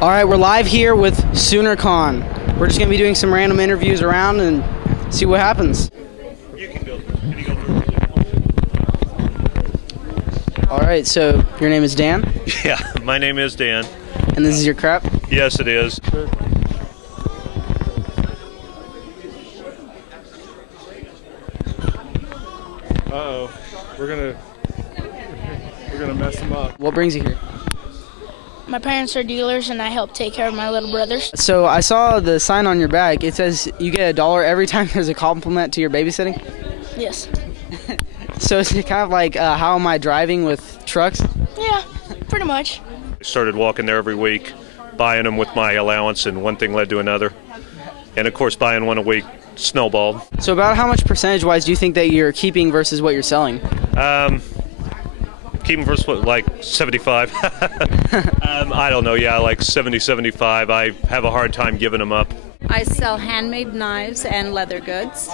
All right, we're live here with SoonerCon. We're just gonna be doing some random interviews around and see what happens. You can go. Can you go through? All right, so your name is Dan, Yeah, my name is Dan. and this is your crap. Yes, it is. Uh-oh. We're gonna mess them up. What brings you here? My parents are dealers, and I help take care of my little brothers. So I saw the sign on your bag. It says you get $1 every time there's a compliment to your babysitting. Yes. So is it kind of like how am I driving with trucks? Yeah, pretty much. I started walking there every week, buying them with my allowance, and one thing led to another. And of course, buying one a week snowballed. So about how much percentage-wise do you think that you're keeping versus what you're selling? Keeping versus what, like 75? I don't know. Yeah, like 70, 75. I have a hard time giving them up. I sell handmade knives and leather goods.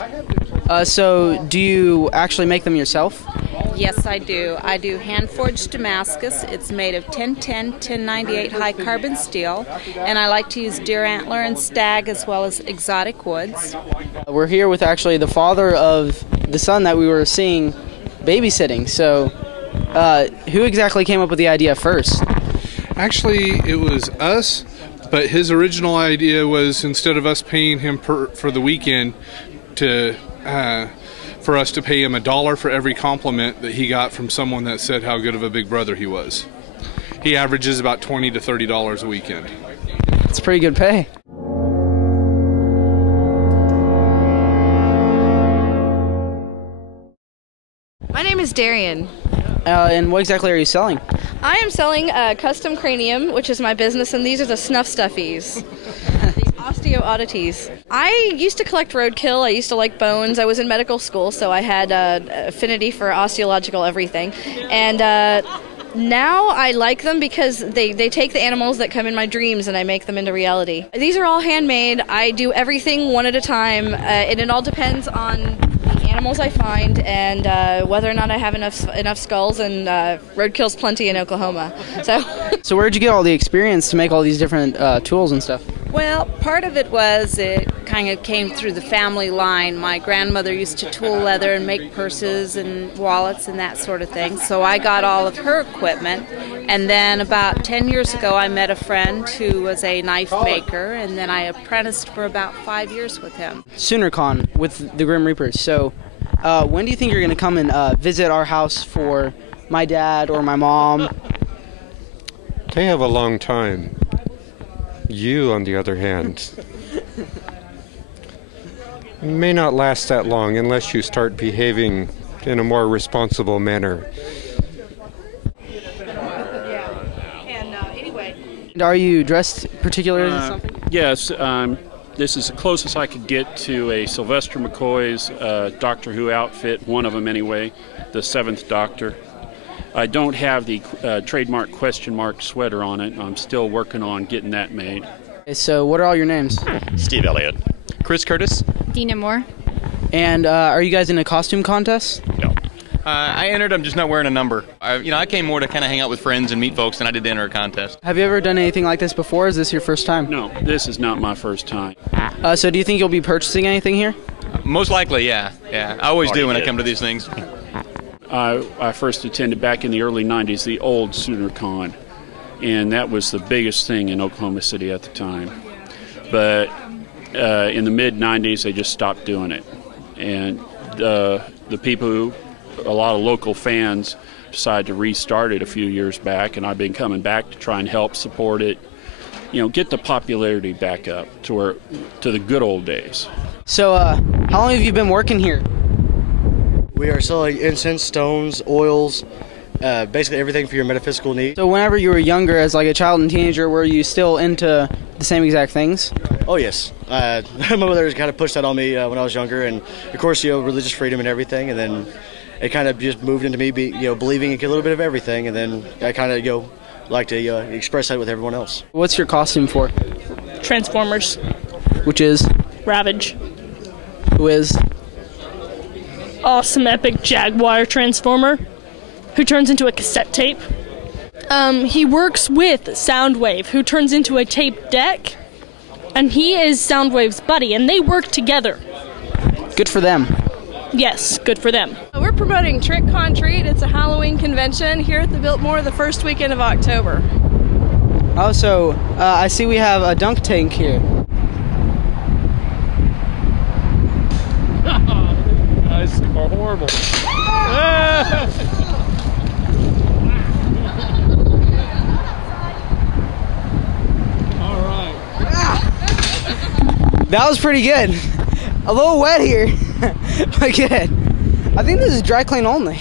So do you actually make them yourself? Yes, I do. I do hand-forged Damascus. It's made of 1010, 1098 high-carbon steel, and I like to use deer antler and stag as well as exotic woods. We're here with actually the father of the son that we were seeing babysitting. So who exactly came up with the idea first? Actually, it was us, but his original idea was instead of us paying him for the weekend, for us to pay him $1 for every compliment that he got from someone that said how good of a big brother he was. He averages about $20 to $30 a weekend. It's pretty good pay. My name is Darian. And what exactly are you selling? I am selling Custom Cranium, which is my business, and these are the snuff stuffies. The osteo oddities. I used to collect roadkill. I used to like bones. I was in medical school, so I had affinity for osteological everything. And now I like them because they take the animals that come in my dreams and I make them into reality. These are all handmade. I do everything one at a time, and it all depends on animals I find and whether or not I have enough skulls, and roadkill's plenty in Oklahoma. So where'd you get all the experience to make all these different tools and stuff? Well, part of it was it kind of came through the family line. My grandmother used to tool leather and make purses and wallets and that sort of thing, so I got all of her equipment. And then about 10 years ago, I met a friend who was a knife maker, and then I apprenticed for about 5 years with him. SoonerCon with the Grim Reapers. So when do you think you're going to come and visit our house for my dad or my mom? They have a long time. You, on the other hand, may not last that long unless you start behaving in a more responsible manner. And are you dressed particularly as something? Yes, this is the closest I could get to a Sylvester McCoy's Doctor Who outfit, one of them anyway, the Seventh Doctor. I don't have the trademark question mark sweater on it. I'm still working on getting that made. Okay, so what are all your names? Steve Elliott. Chris Curtis. Dina Moore. And are you guys in a costume contest? No. I entered. I'm just not wearing a number. I came more to kind of hang out with friends and meet folks than I did to enter a contest. Have you ever done anything like this before? Is this your first time? No, this is not my first time. So do you think you'll be purchasing anything here? Most likely, yeah. I always do when I come to these things. I first attended back in the early 90s the old SoonerCon, and that was the biggest thing in Oklahoma City at the time. But in the mid-90s, they just stopped doing it. And the people a lot of local fans decided to restart it a few years back, and I've been coming back to try and help support it, get the popularity back up to the good old days. So how long have you been working here? We are selling incense, stones, oils, basically everything for your metaphysical needs. So whenever you were younger, as like a child and teenager, were you still into the same exact things? Oh yes. My mother kind of pushed that on me when I was younger, and of course, religious freedom and everything, and then it kind of just moved into me believing in a little bit of everything, and then I kind of like to express that with everyone else. What's your costume for? Transformers. Which is? Ravage. Who is? Awesome epic Jaguar Transformer who turns into a cassette tape. He works with Soundwave, who turns into a tape deck, and he is Soundwave's buddy, and they work together. Good for them. Yes, good for them. We're promoting Trick Con Treat. It's a Halloween convention here at the Biltmore the first weekend of October. Oh, so I see we have a dunk tank here. Guys are horrible. All right. That was pretty good. A little wet here, but good. I think this is dry clean only.